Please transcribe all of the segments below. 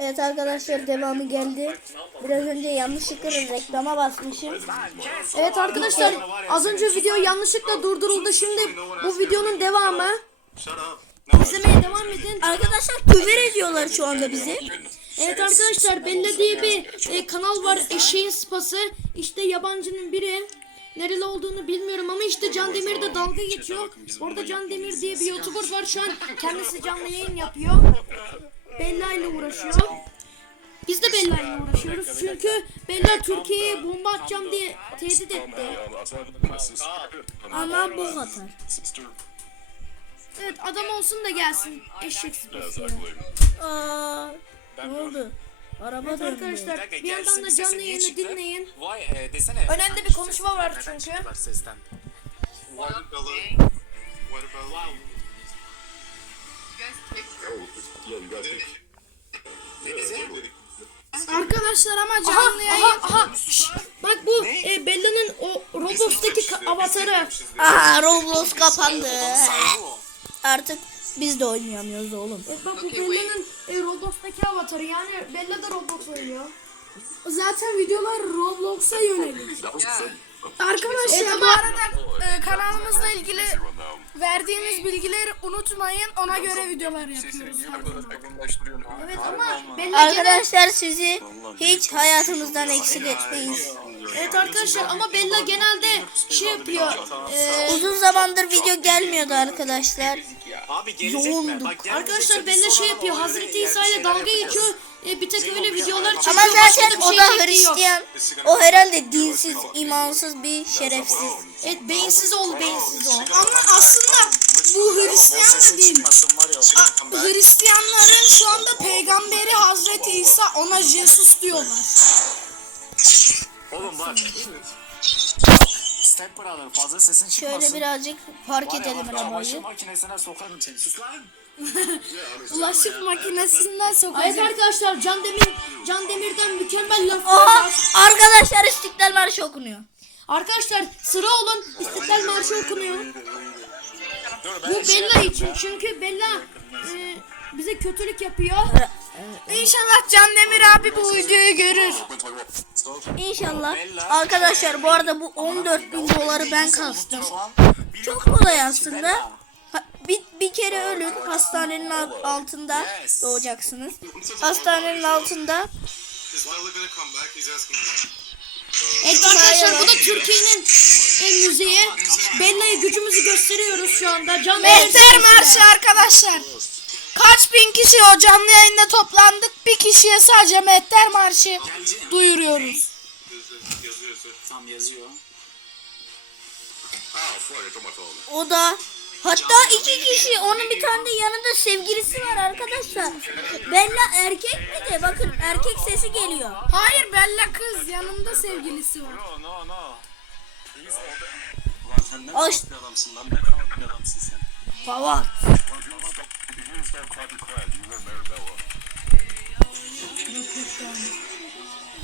Evet arkadaşlar devamı geldi. Biraz önce yanlışlıkla reklama basmışım. Evet arkadaşlar az önce video yanlışlıkla durduruldu. Şimdi bu videonun devamı. İzlemeye devam edin. Arkadaşlar küfür ediyorlar şu anda bizi. Evet arkadaşlar Bella diye bir e, kanal var eşeğin sıpası. İşte yabancının biri. Nereli olduğunu bilmiyorum ama işte Can Demir de dalga geçiyor. Orada Can Demir diye bir YouTuber var şu an kendisi canlı yayın yapıyor. Bella ile uğraşıyor. Biz de Bella ile uğraşıyoruz çünkü Bella Türkiye'ye bomba atacağım diye tehdit etti. Ama bu atar. Evet adam olsun da gelsin eşek ya. Aa, ne oldu? Araba Evet arkadaşlar bir yandan da canlı yayını dinleyin. Vay e, desene. Önemli bir konuşma var çünkü. sesten? Arkadaşlar ama canlı yayın. Aha, aha. Bak bu e, Bella'nın o Roblox'taki avatarı. Aha Roblox kapandı. Artık biz de oynayamıyoruz oğlum. Evet, bak bu Bella'nın e, Roblox'taki avatarı. Yani Bella da Roblox oynuyor. Zaten videolar Roblox'a yönelik. Arkadaşlar Evet, bu arada e, kanalımızla ilgili verdiğimiz bilgileri unutmayın. Ona göre videolar yapıyoruz. Evet ama gene Arkadaşlar sizi hiç hayatımızdan eksik etmeyiz. Evet arkadaşlar ama Bella genelde şey yapıyor. E, Uzun zamandır video gelmiyordu arkadaşlar. Yoğunduk. Arkadaşlar biz Bella şey yapıyor. Hazreti İsa ile dalga geçiyor. E, bir takım öyle videolar çekiyor. Ama zaten o şey da. Hristiyan. O herhalde dinsiz, imansız bir şerefsiz. Evet beyinsiz ol beyinsiz ol. Ama aslında bu Hristiyan da değil. A- Hristiyanların şu anda peygamberi Hazreti İsa ona Jesus diyorlar. Oğlum bak. Step fazla sesin çıkmasın. Şöyle birazcık ya, edelim bak, Çamaşır arabayı. makinesine sokarım seni. Sus lan. Bulaşık makinesinden Evet sokacak. arkadaşlar Can Demir Can Demir'den mükemmel laflar var. arkadaşlar İstiklal Marşı okunuyor. Arkadaşlar sıra olun İstiklal Marşı okunuyor. Bu Bella için çünkü Bella e, bize kötülük yapıyor. İnşallah Can Demir abi bu videoyu görür. İnşallah. Arkadaşlar bu arada bu 14 bin doları ben kastım. Çok kolay aslında. Bir, bir kere ölür hastanenin alt- altında doğacaksınız. Hastanenin altında. Evet arkadaşlar bu da Türkiye'nin en müziği. Bella'ya gücümüzü gösteriyoruz şu anda. Can Mehter Marşı arkadaşlar. Kaç bin kişi o canlı yayında toplandık. Bir kişiye sadece Mehter Marşı duyuruyoruz. Tam yazıyor. O da hatta iki kişi onun bir tane de yanında sevgilisi var arkadaşlar. Bella erkek mi de bakın erkek sesi geliyor. Hayır Bella kız yanında sevgilisi var. No no no. Ulan sen ne Aş- kadar bir adamsın lan ne kadar bir adamsın sen. Baba.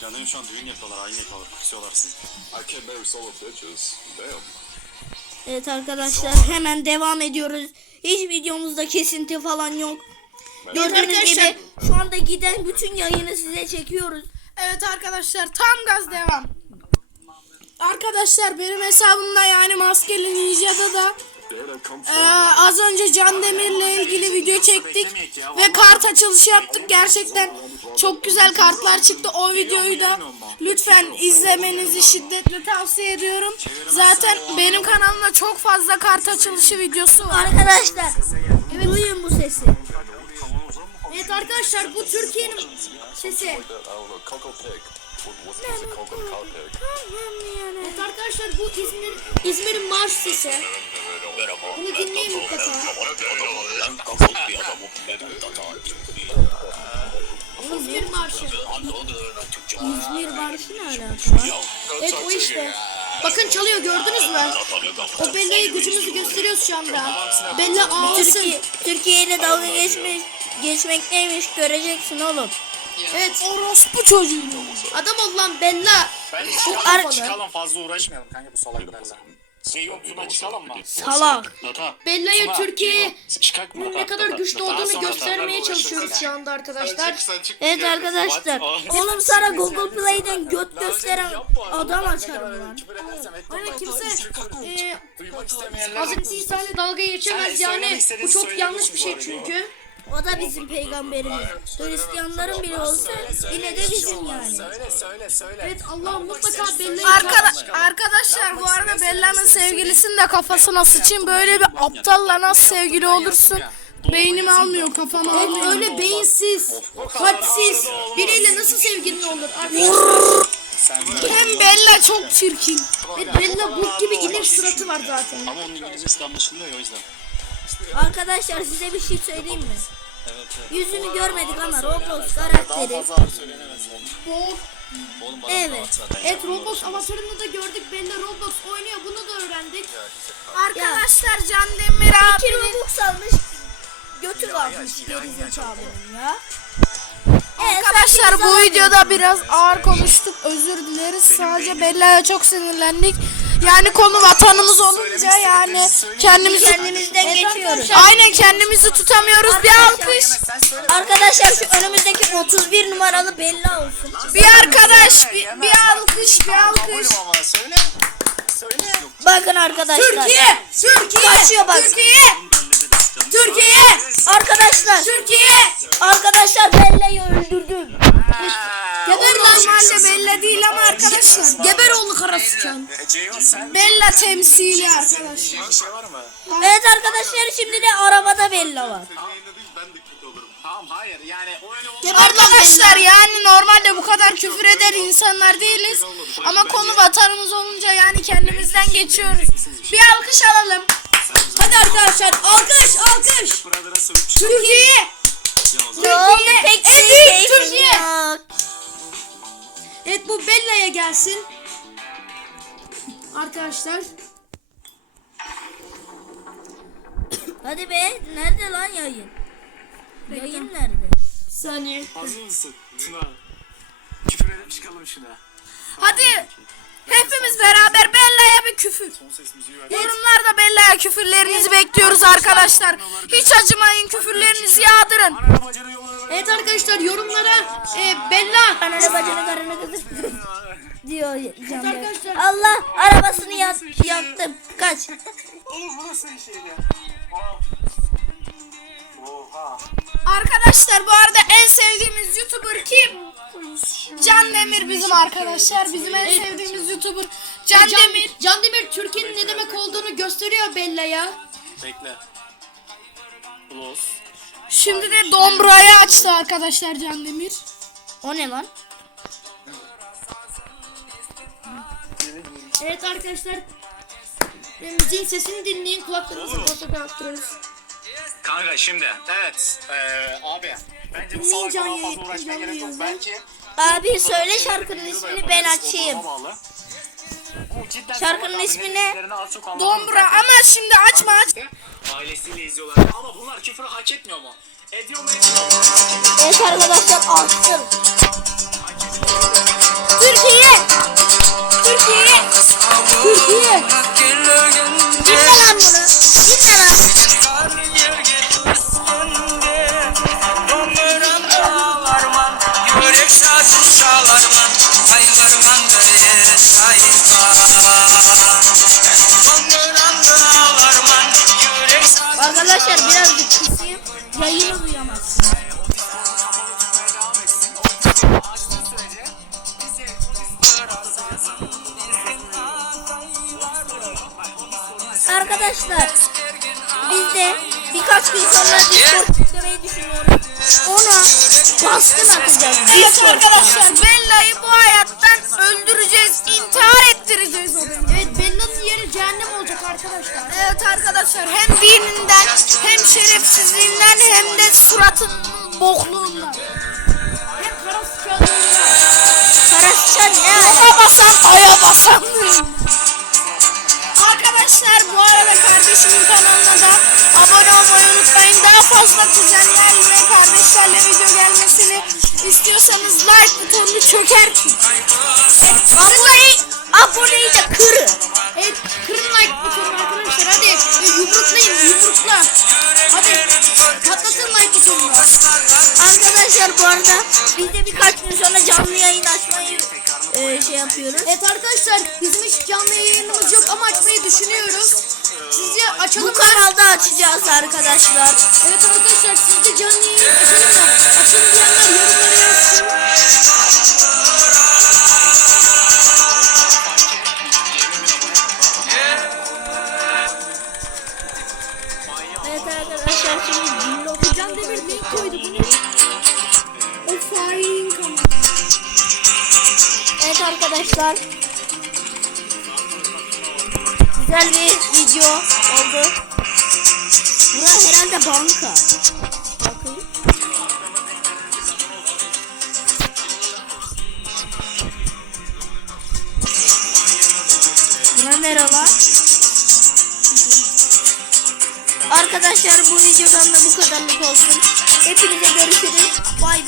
Canım şu an düğün yapıyorlar, aynı yapıyorlar, kusuyorlar sizi. I can't marry solo bitches. Damn. Evet arkadaşlar hemen devam ediyoruz. Hiç videomuzda kesinti falan yok. Gördüğünüz gibi şu anda giden bütün yayını size çekiyoruz. Evet arkadaşlar tam gaz devam. Arkadaşlar benim hesabımda yani maskeli ninja'da da eee, az önce Can Demir'le ilgili video çektik ve kart açılışı yaptık. Gerçekten çok güzel kartlar çıktı. O videoyu da lütfen izlemenizi şiddetle tavsiye ediyorum. Zaten benim kanalımda çok fazla kart açılışı videosu var. Arkadaşlar duyun bu sesi. Evet arkadaşlar bu Türkiye'nin sesi. Evet arkadaşlar bu İzmir İzmir'in marş sesi. Bunu dinleyin mutlaka. İzmir marşı. İzmir marşı ne alaka? Evet o işte. Bakın çalıyor gördünüz mü? O Bella'ya gücümüzü gösteriyoruz şu anda. Bella ağlasın. Türkiye, Türkiye ile dalga geçmek, geçmek neymiş göreceksin oğlum. Evet Orospu çocuğu. adam ol lan Bella. Ben ar- çıkalım fazla uğraşmayalım kanka bu salaklarla. Şey yok Tuna çıkalım mı? Salak. Bella'ya Türkiye'ye ne kadar güçlü olduğunu göstermeye çalışıyoruz şu anda arkadaşlar. Evet arkadaşlar. Oğlum sana Google Play'den göt gösteren adam açarım lan. Ama kimse e, Hazreti İsa ile dalga geçemez yani. Bu çok yanlış bir şey çünkü. O da bizim peygamberimiz. Hristiyanların bile olsa yine de bizim yani. Söyle söyle söyle. Evet Allah mutlaka Bella'yı Arkada arkadaşlar bu arada Bella'nın sevgilisinin de kafasına sıçayım. Böyle bir aptalla nasıl sevgili olursun? Beynimi almıyor kafamı almıyor. öyle beyinsiz, kalpsiz biriyle nasıl sevgilin olur arkadaşlar? Hem Bella çok çirkin. Evet Bella buz gibi inek suratı var zaten. Ama onun İngilizcesi de anlaşılıyor ya o yüzden. Arkadaşlar size bir şey söyleyeyim mi? Evet evet. Yüzünü görmedik ama Roblox karakteri. Oğlum Evet. evet. Roblox avatarını da gördük. Bella Roblox oynuyor bunu da öğrendik. Arkadaşlar Can Demir İki abinin Robux almış. Götü kalkmış gerizekalının ya. Evet, Arkadaşlar bu videoda biraz ağır konuştuk. Özür dileriz. Sadece Bella'ya çok sinirlendik. Yani konu vatanımız olunca yani kendimizi kendimizden geçiyoruz. Aynen kendimizi tutamıyoruz. Bir alkış. Arkadaşlar şu önümüzdeki 31 numaralı belli olsun. Bir arkadaş bir, bir alkış bir alkış. Ama söyle. Söyle. Bakın arkadaşlar. Türkiye! Türkiye! Kaçıyor bak. Türkiye! Türkiye! Arkadaşlar. Türkiye! Arkadaşlar Bella'yı öldürdüm. Geber normalde Bella değil ama arkadaşlar. Geber oğlu sen Bella temsili arkadaşlar. bir şey var mı? Evet arkadaşlar şimdi de arabada Bella var. Tamam hayır yani. Arkadaşlar yani normalde bu kadar küfür eder insanlar değiliz. Ama konu vatanımız olunca yani kendimizden geçiyoruz. Bir alkış alalım. Hadi arkadaşlar alkış alkış. Sövüp Türkiye! Pek en büyük keyfim Türkiye. Evet bu Bella'ya gelsin. Arkadaşlar. Hadi be nerede lan yayın? Yayın nerede? Saniye. Hazır mısın? Tuna. Küfür edip çıkalım şuna. Hadi hepimiz beraber Bella'ya bir küfür. Yorumlarda Bella'ya küfürlerinizi bekliyoruz arkadaşlar. Hiç acımayın küfürlerinizi yağdırın. Evet arkadaşlar yorumlara e, Bella Ananı bacını karını kızı diyor Can Bey. arkadaşlar. Allah arabasını yak, yaktım. Kaç. Oğlum bu nasıl bir şeydi? Oha. Arkadaşlar bu arada en sevdiğimiz YouTuber kim? Can Demir bizim arkadaşlar. Bizim en sevdiğimiz YouTuber Can Can Demir. Can Demir Türkiye'nin ne demek olduğunu gösteriyor Bella'ya. Bekle. Plus. Şimdi de Dombra'yı açtı arkadaşlar Can Demir. O ne lan? Evet arkadaşlar. müziğin sesini dinleyin kulaklarınızı ortada arttırırız. Kanka şimdi evet eee abi bence bu salakla daha fazla uğraşmaya gerek yok. Belki Abi söyle şarkının ismini ben açayım. Şarkının ismi ne Dombra ama şimdi açma aç. Ailesiyle izliyorlar ama bunlar küfürü hak etmiyor mu? Ediyor mu etmiyor mu? Arkadaşlar. Türkiye! Türkiye! Türkiye! Arkadaşlar birazcık kısayım. Yayını duyamazsın. Arkadaşlar biz de birkaç gün sonra Discord yüklemeyi düşünüyoruz. Ona baskın atacağız. Evet arkadaşlar Bella'yı bu hayattan arkadaşlar. Evet arkadaşlar hem dininden hem şerefsizliğinden hem de suratının bokluğundan. Hem. Karasıçan ne? Aya basan aya basan. Arkadaşlar bu arada kardeşimin kanalına da abone olmayı unutmayın. Daha fazla kuzenlerle kardeşlerle video gelmesini istiyorsanız like butonunu çökertin. Vallahi Aboneyi de kırın. Evet kırın like butonunu arkadaşlar hadi E, yumruklayın yumrukla. Hadi patlatın like butonunu. Arkadaşlar bu arada biz de birkaç gün sonra canlı yayın açmayı e, şey yapıyoruz. Evet arkadaşlar bizim hiç canlı yayınımız yok ama açmayı düşünüyoruz. Sizce açalım Bu mı? kanalda açacağız arkadaşlar. Evet arkadaşlar sizce canlı yayın açalım mı? Açın diyenler yorumlara yazsın. Arkadaşlar. Güzel bir video oldu. Burası herhalde banka. Bakayım. Nere lan? Arkadaşlar bu videodan da bu kadarlık olsun. Hepinize görüşürüz. Bay